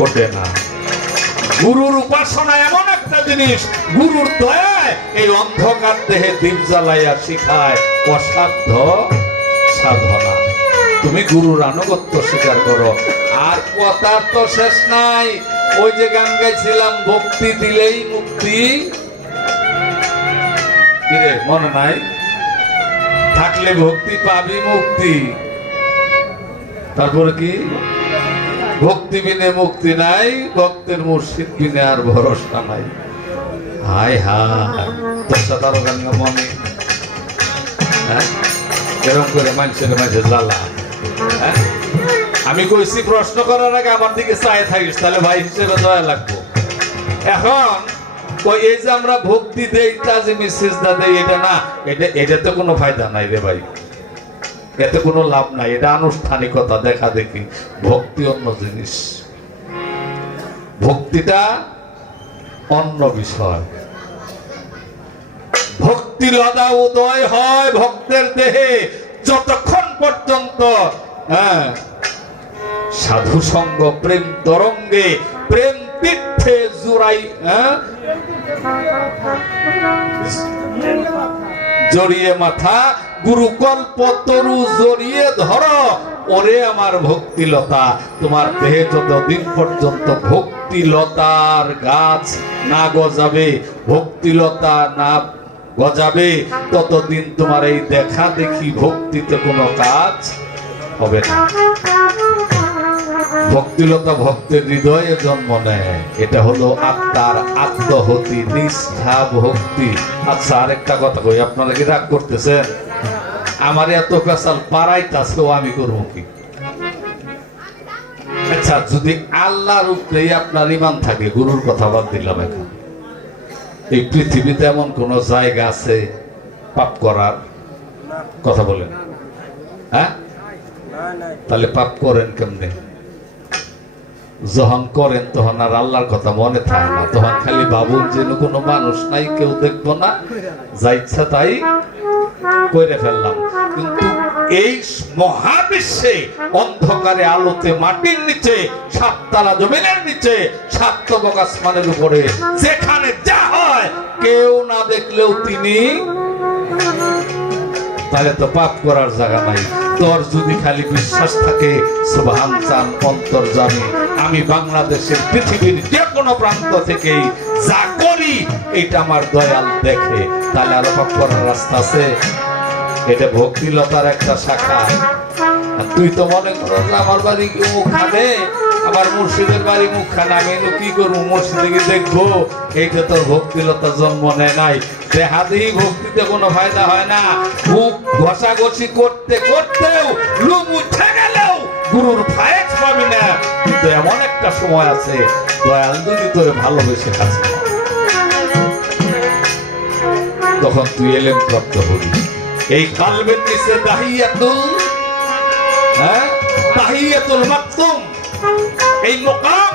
ওঠে না। গুরুর উপাসনা এমন একটা জিনিস, গুরুর দয়ায় এই অন্ধকার দেহে দীপ জ্বালাইয়া শিখায় অসাধ্য সাধনা। তুমি গুরুর আনুগত্য স্বীকার করো। আর কথার তো শেষ নাই। ওই যে গান গাইছিলাম, ভক্তি দিলেই মুক্তি। মনে নাই? থাকলে ভক্তি, পাবি মুক্তি। তারপরে কি? ভক্তি বিনে মুক্তি নাই, ভক্তের মুর্শিদ বিনে আর ভরসা নাই। গান গা মনে। হ্যাঁ? এরকম করে মানুষের মাঝে জ্বালা। হ্যাঁ? আমি কইছি, প্রশ্ন করার আগে আমার দিকে চায় থাকিস, তাহলে ভাই হিসেবে দয়া লাগবো। এখন এই যে আমরা ভক্তি দেই তাজিমি সিজদা দেই, এটা না, এটা, এটাতে কোনো ফায়দা নাই রে ভাই। এতে কোনো লাভ নাই, এটা আনুষ্ঠানিকতা, দেখা দেখি। ভক্তি অন্য জিনিস। ভক্তিটা অন্য বিষয়। ভক্তি লদা উদয় হয় ভক্তের দেহে যতক্ষণ পর্যন্ত হ্যাঁ সাধু সঙ্গ, প্রেম তরঙ্গে, প্রেম তীর্থে জুড়াই হ্যাঁ জড়িয়ে মাথা, গুরুকল্প তরু জড়িয়ে ধর। ওরে আমার ভক্তিলতা, তোমার দেহে যতদিন পর্যন্ত ভক্তিলতার গাছ না গজাবে, ভক্তিলতা না গজাবে, ততদিন তোমার এই দেখা দেখি ভক্তিতে কোনো কাজ হবে না। ভক্তিলতা ভক্তের হৃদয়ে জন্ম নেয়। এটা হলো আত্মার আত্মহতি নিষ্ঠা ভক্তি। আচ্ছা আরেকটা কথা কই আপনারা কি রাগ করতেছেন? আমার এত পেশাল পাড়াইতাছেও আমি করব কি? আচ্ছা যদি আল্লাহর উপরেই আপনার ইমান থাকে গুরুর কথা বাদ দিলাম এখন। এই পৃথিবীতে এমন কোন জায়গা আছে পাপ করার? কথা বলেন। হ্যাঁ? তাহলে পাপ করেন কেমনে? যখন করেন, তখন আর আল্লাহর কথা মনে থাকে না। তখন খালি ভাবুন যে কোনো মানুষ নাই, কেউ দেখব না। যা ইচ্ছা তাই করে ফেললাম। কিন্তু এই মহাবিশ্বে, অন্ধকারে আলোতে, মাটির নিচে, সাততলা জমিনের নিচে সাতবক আসমানের উপরে, যেখানে যা হয়, কেউ না দেখলেও তিনি তাহলে তো পাপ করার জায়গা নাই। তোর যদি খালি বিশ্বাস থাকে চান অন্তর্জামী আমি বাংলাদেশের পৃথিবীর যে কোনো প্রান্ত থেকেই যা করি, এটা আমার দয়াল দেখে। তাহলে আরও পাপ করার রাস্তা আছে। এটা ভক্তিলতার একটা শাখা। তুই তো মনে করো আমার বাড়ি কি আমার মুর্শিদের বাড়ি মুখখানে আমি কি করব? মুর্শিদে গিয়ে দেখব, এইটা তোর ভক্তিলতা জন্ম নেয় নাই। দেহাদেহি ভক্তিতে কোনো ফায়দা হয় না। মুখ ঘষাঘষি করতে করতেও লুম উঠে গেলেও গুরুর ফায়েজ পাবি না। কিন্তু এমন একটা সময় আছে, দয়াল যদি তোরে ভালোবেসে কাছে তখন তুই এলেন প্রাপ্ত হবি। এই কালবের নিচে দাহিয়াতুল হ্যাঁ? তাহিয়াতুল মাকতুম। এই মোকাম,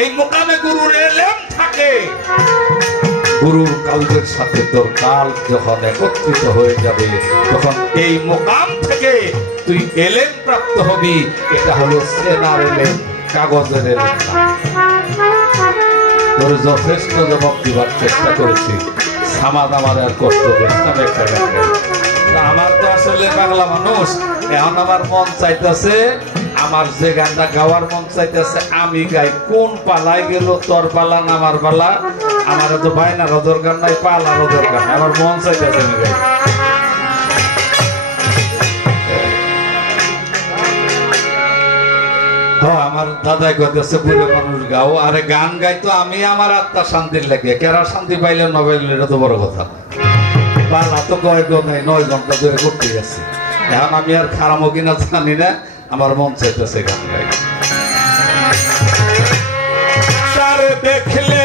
এই মোকামে গুরুর এলেম থাকে। গুরুর কালবের সাথে তোর কাল যখন একত্রিত হয়ে যাবে, তখন এই মোকাম থেকে তুই এলেম প্রাপ্ত হবি। এটা হলো সেনার এলেম, কাগজের এলেম। তোর যথেষ্ট জবাব দিবার চেষ্টা করেছি। সামাদ আমার আর কষ্ট দিয়েছিলাম একটা আমার আসলে বাংলা মানুষ এখন আমার মন চাইতেছে আমার যে গানটা গাওয়ার মন চাইতেছে আমি গাই। কোন পালায় গেল তোর পালা না আমার পালা? আমার তো বাইনারও দরকার নাই পালারও দরকার আমার মন চাইতেছে আমি গাই। হ্যাঁ, আমার দাদাই কইতেছে বুড়ো মানুষ গাও। আরে গান গাই তো আমি আমার আত্মা শান্তির লাগে। কেরা শান্তি পাইলে নবেল এটা তো বড় কথা। তো নয় এখন আমি আর খারামো কিনা জানি না, আমার মন চাইতেছে গান গাই। দেখলে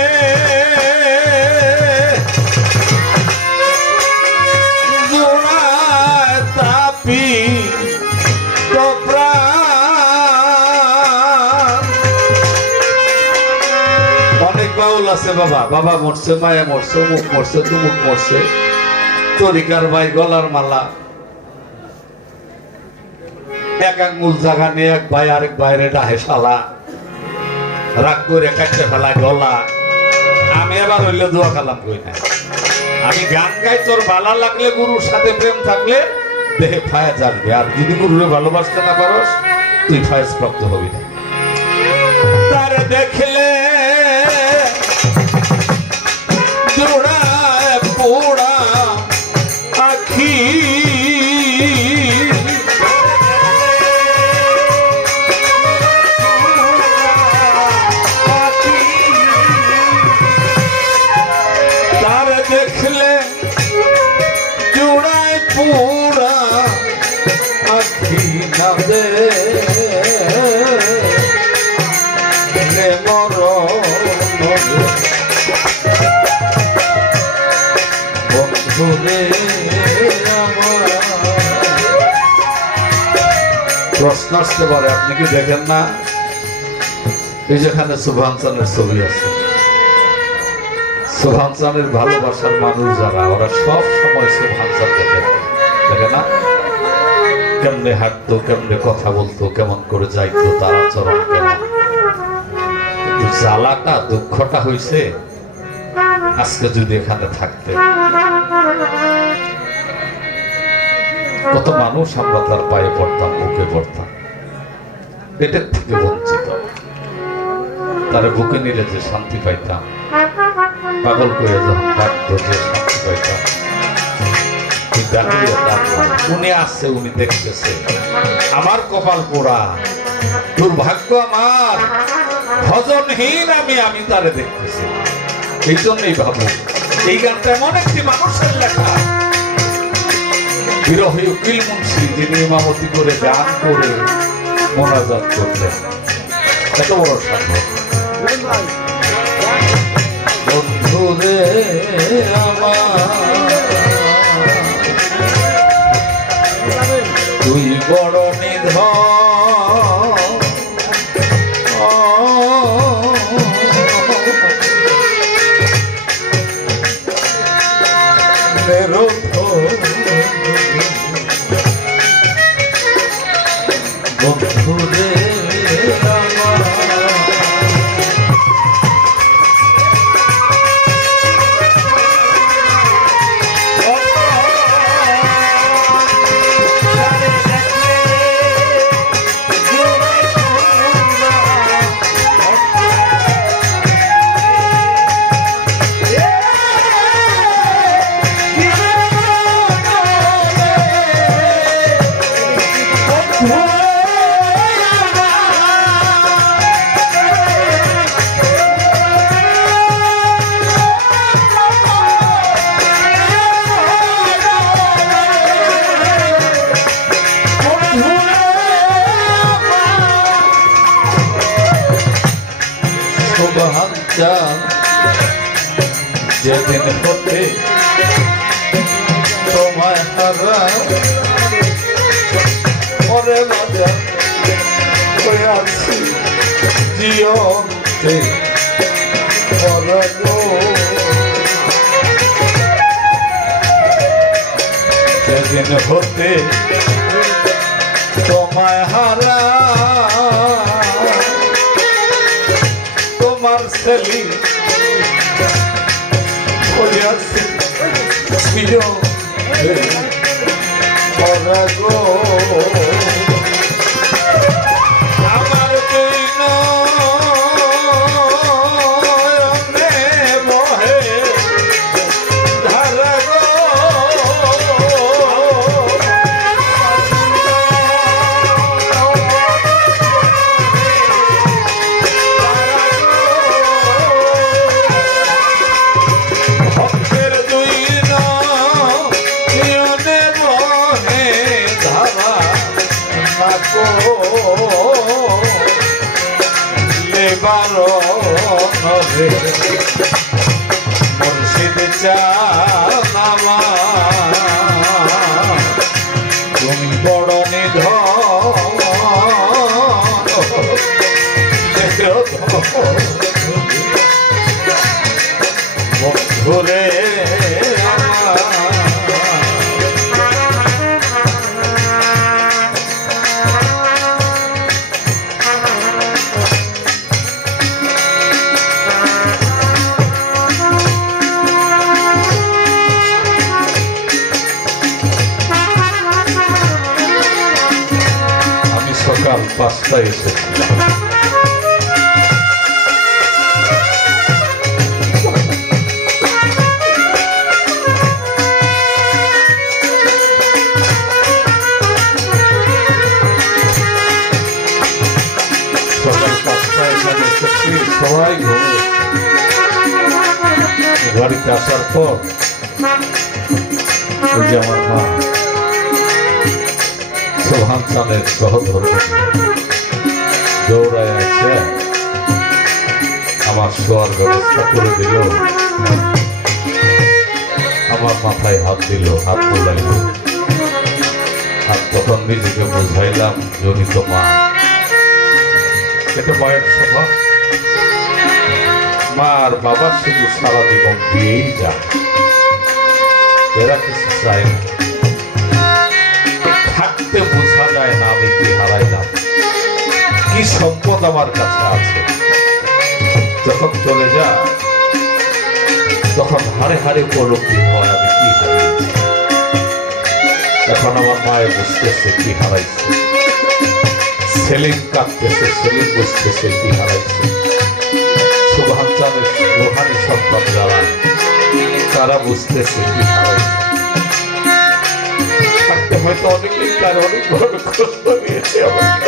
অনেক বাউল আছে বাবা বাবা মরছে, মায়া মরছে মুখ মরছে, তুমুক মরছে। তরিকার ভাই গলার মালা। এক আঙ্গুল জায়গা নিয়ে এক ভাই আরেক বাইরে ডাহে শালা। রাগ করে কাটতে ফেলায় গলা। আমি এবার হইলে দোয়া কালাম কই না। আমি গান গাই, তোর ভালো লাগলে গুরুর সাথে প্রেম থাকলে দেহে ফায়াজ আসবে। আর যদি গুরুরে ভালোবাসতে না পারস, তুই ফায়াজ প্রাপ্ত হবি না। তারে দেখলে জোড়ায় আসতে পারে আপনি কি দেখেন না? এই যেখানে শুভাঞ্চনের ছবি আছে। শুভাঞ্চনের ভালোবাসার মানুষ যারা, ওরা সব সময় শুভাঞ্চনকে দেখে। দেখে না? কেমনে হাঁটতো, কেমনে কথা বলতো, কেমন করে যাইতো, তার আচরণ কেমন? জ্বালাটা, দুঃখটা হইছে, আজকে যদি এখানে থাকতে কত মানুষ আমরা তার পায়ে পড়তাম, বুকে পড়তাম। পেটের থেকে বঞ্চিত। তার বুকে নিলে যে শান্তি পাইতাম, পাগল করে যে শান্তি পাইতাম। উনি আসছে, উনি দেখতেছে। আমার কপাল পোড়া, দুর্ভাগ্য আমার। ভজনহীন আমি আমি তারে দেখতেছি। এই জন্যই ভাবো এই গানটা এমন একটি মানুষের লেখা। বিরহী উকিল মুন্সি ইমামতি করে গান করে মোনাজাত করতেন এত বড় সাধক তুই বড় মরে বাজা হয়ে আছি জিয়তে পরাগো যেদিন হতে তোমায় হারা তোমার সেলি ছিল পরাগো আমার নভে মুর্শিদ চানামা আসার পর ওই যে আমার মা সোহান চাঁদের সহধর্ম দৌড়ায় আছে আমার শোয়ার ব্যবস্থা করে দিল আমার মাথায় হাত দিল হাত তোলাইল আর তখন নিজেকে বুঝাইলাম জনিত মা এটা মায়ের স্বভাব আর বাবা শুধু সারা জীবন দিয়েই যায়। এরা কিছু চায় না। থাকতে বোঝা যায় না আমি কি হারাইলাম কি সম্পদ আমার কাছে আছে। যখন চলে যা তখন হারে হারে উপলব্ধি হয়, আমি কি হারিয়েছি এখন আমার মায়ের বুঝতেছে কি হারাইছে। সেলিম কাঁদতেছে, সেলিম বুঝতেছে কি হারাইছে। সুভান চাঁদের রোহানি সন্তান যারা তারা বুঝতেছে কি হয়তো অনেকে তার অনেক বড় কষ্ট নিয়েছে আমার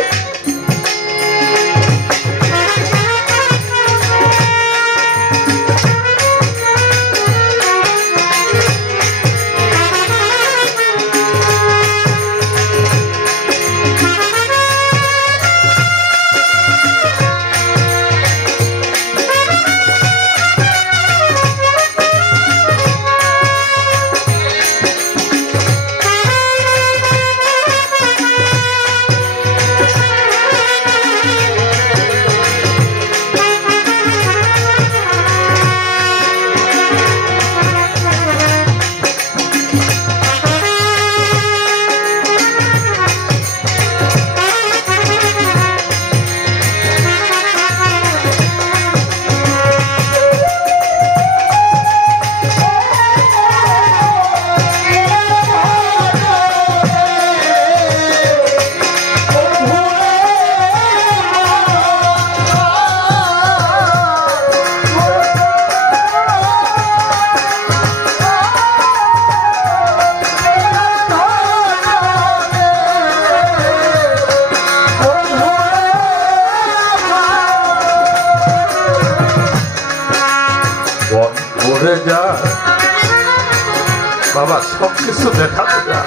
দেখা যা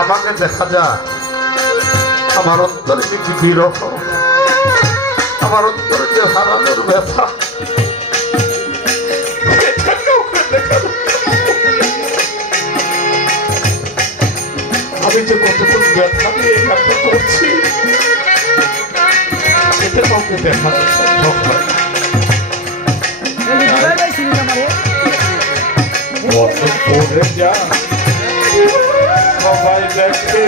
আমাকে দেখা যা আমার অন্তরে যে বিরহ, আমার অন্তরে যে হারানোর ব্যথা আমি যে কতটুকু ব্যথা নিয়ে করছি এটা কাউকে দেখানো সম্ভব। কত পড়ে যা সবাই দেখে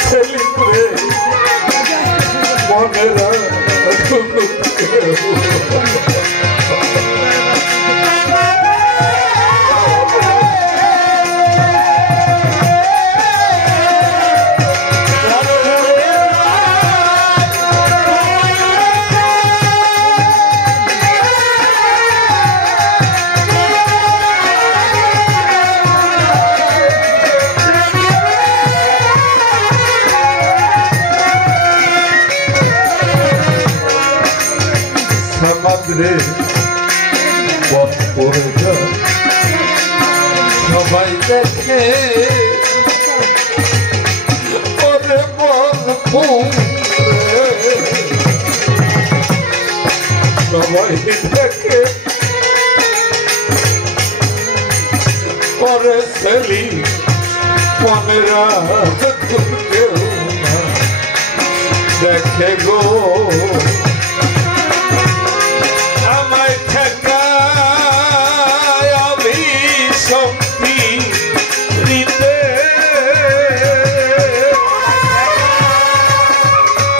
সেলিব্রে মনে সমাদ্রে সবাই দেখে। পরে সেলি না। দেখে গো।